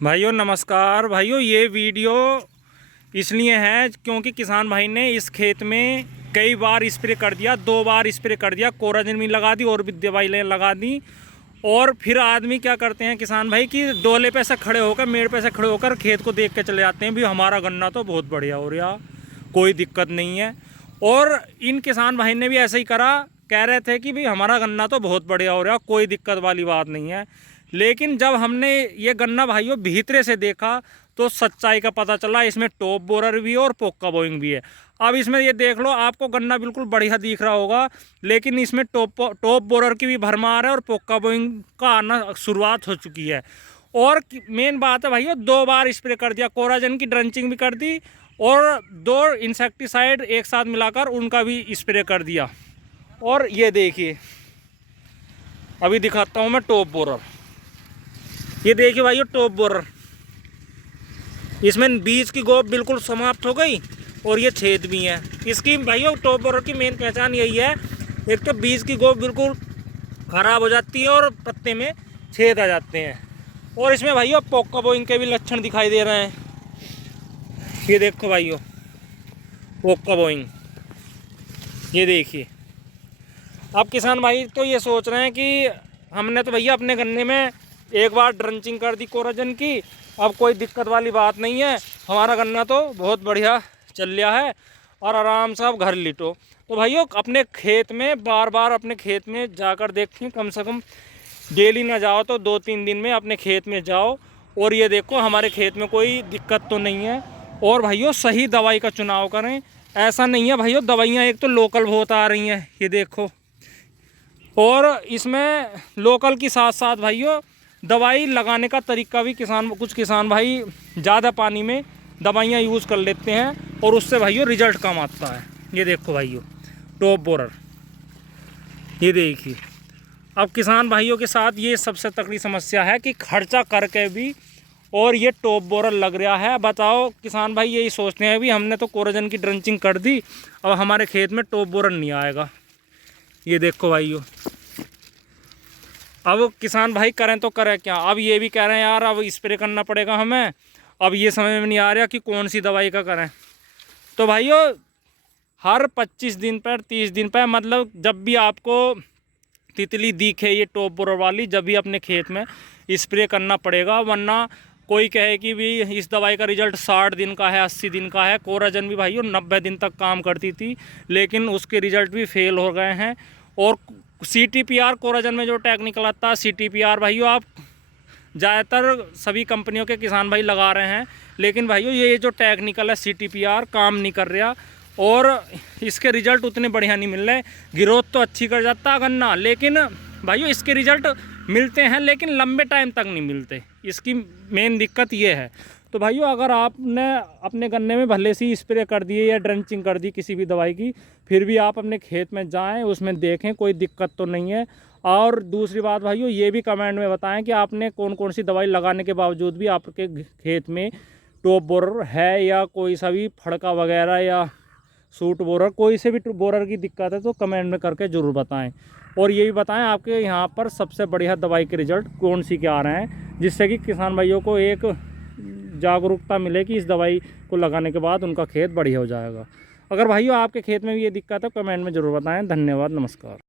भाइयों नमस्कार। भाइयों ये वीडियो इसलिए है क्योंकि किसान भाई ने इस खेत में कई बार स्प्रे कर दिया, 2 बार स्प्रे कर दिया, कोराजिन भी लगा दी और भी दवाई लगा दी। और फिर आदमी क्या करते हैं किसान भाई कि डोले पे से खड़े होकर, मेड़ पे से खड़े होकर खेत को देख के चले जाते हैं भी हमारा गन्ना तो बहुत बढ़िया हो रहा, कोई दिक्कत नहीं है। और इन किसान भाई ने भी ऐसे ही करा, कह रहे थे कि भाई हमारा गन्ना तो बहुत बढ़िया हो रहा, कोई दिक्कत वाली बात नहीं है। लेकिन जब हमने ये गन्ना भाइयों भीतरे से देखा तो सच्चाई का पता चला, इसमें टॉप बोरर भी है और पोक्का बोइंग भी है। अब इसमें ये देख लो, आपको गन्ना बिल्कुल बढ़िया दिख रहा होगा, लेकिन इसमें टॉप बोरर की भी भरमार है और पोक्का बोइंग का आना शुरुआत हो चुकी है। और मेन बात है भाइयों, 2 बार स्प्रे कर दिया, कोराजन की ड्रंचिंग भी कर दी और 2 इंसेक्टिसाइड एक साथ मिलाकर उनका भी स्प्रे कर दिया। और ये देखिए, अभी दिखाता हूँ मैं टॉप बोरर। ये देखिए भाइयों टॉप बोरर, इसमें बीज की गोब बिल्कुल समाप्त हो गई और ये छेद भी है। इसकी भाइयों टॉप बोरर की मेन पहचान यही है, एक तो बीज की गोब बिल्कुल खराब हो जाती है और पत्ते में छेद आ जाते हैं। और इसमें भाइयों पोक्का बोइंग के भी लक्षण दिखाई दे रहे हैं। ये देखो भाइयों पोक्का बोइंग, ये देखिए। अब किसान भाई तो ये सोच रहे हैं कि हमने तो भैया अपने गन्ने में एक बार ड्रंचिंग कर दी कोराजन की, अब कोई दिक्कत वाली बात नहीं है, हमारा गन्ना तो बहुत बढ़िया चल रहा है और आराम से आप घर लिटो। तो भाइयों अपने खेत में बार बार अपने खेत में जाकर देखें, कम से कम डेली ना जाओ तो 2-3 दिन में अपने खेत में जाओ और ये देखो हमारे खेत में कोई दिक्कत तो नहीं है। और भाइयों सही दवाई का चुनाव करें, ऐसा नहीं है भाइयों दवाइयाँ एक तो लोकल बहुत आ रही हैं, ये देखो। और इसमें लोकल के साथ साथ भाइयों दवाई लगाने का तरीका भी कुछ किसान भाई ज़्यादा पानी में दवाइयाँ यूज़ कर लेते हैं और उससे भाइयों रिजल्ट कम आता है। ये देखो भाइयों टॉप बोरर, ये देखिए। अब किसान भाइयों के साथ ये सबसे तकड़ी समस्या है कि खर्चा करके भी और ये टॉप बोरर लग रहा है। बताओ किसान भाई यही सोचते हैं भी हमने तो कोराजन की ड्रंचिंग कर दी, अब हमारे खेत में टॉप बोरर नहीं आएगा। ये देखो भाइयों, अब किसान भाई करें तो करें क्या। अब ये भी कह रहे हैं यार अब स्प्रे करना पड़ेगा हमें, अब ये समझ में नहीं आ रहा कि कौन सी दवाई का करें। तो भाइयों हर 25 दिन पर 30 दिन पर, मतलब जब भी आपको तितली दिखे ये टॉप बोरर वाली, जब भी अपने खेत में स्प्रे करना पड़ेगा। वरना कोई कहे कि भी इस दवाई का रिजल्ट 60 दिन का है, 80 दिन का है। कोराजन भी भाइयों 90 दिन तक काम करती थी, लेकिन उसके रिजल्ट भी फेल हो गए हैं। और CTPR कोराजन में जो टेक्निकल आता है CTPR भाइयों, आप ज़्यादातर सभी कंपनियों के किसान भाई लगा रहे हैं, लेकिन भाइयों ये जो टेक्निकल है CTPR काम नहीं कर रहा और इसके रिज़ल्ट उतने बढ़िया नहीं मिल रहे। ग्रोथ तो अच्छी कर जाता है गन्ना, लेकिन भाइयों इसके रिज़ल्ट मिलते हैं लेकिन लंबे टाइम तक नहीं मिलते, इसकी मेन दिक्कत ये है। तो भाइयों अगर आपने अपने गन्ने में भले से स्प्रे कर दिए या ड्रंचिंग कर दी किसी भी दवाई की, फिर भी आप अपने खेत में जाएं, उसमें देखें कोई दिक्कत तो नहीं है। और दूसरी बात भाइयों ये भी कमेंट में बताएं कि आपने कौन कौन सी दवाई लगाने के बावजूद भी आपके खेत में टॉप बोरर है या कोई सा भी फड़का वगैरह या सूट बोरर, कोई से भी बोरर की दिक्कत है तो कमेंट में करके ज़रूर बताएं। और ये भी बताएं आपके यहाँ पर सबसे बढ़िया दवाई के रिज़ल्ट कौन सी के आ रहे हैं, जिससे कि किसान भाइयों को एक जागरूकता मिले कि इस दवाई को लगाने के बाद उनका खेत बढ़िया हो जाएगा। अगर भाइयों आपके खेत में भी ये दिक्कत है कमेंट में ज़रूर बताएं। धन्यवाद, नमस्कार।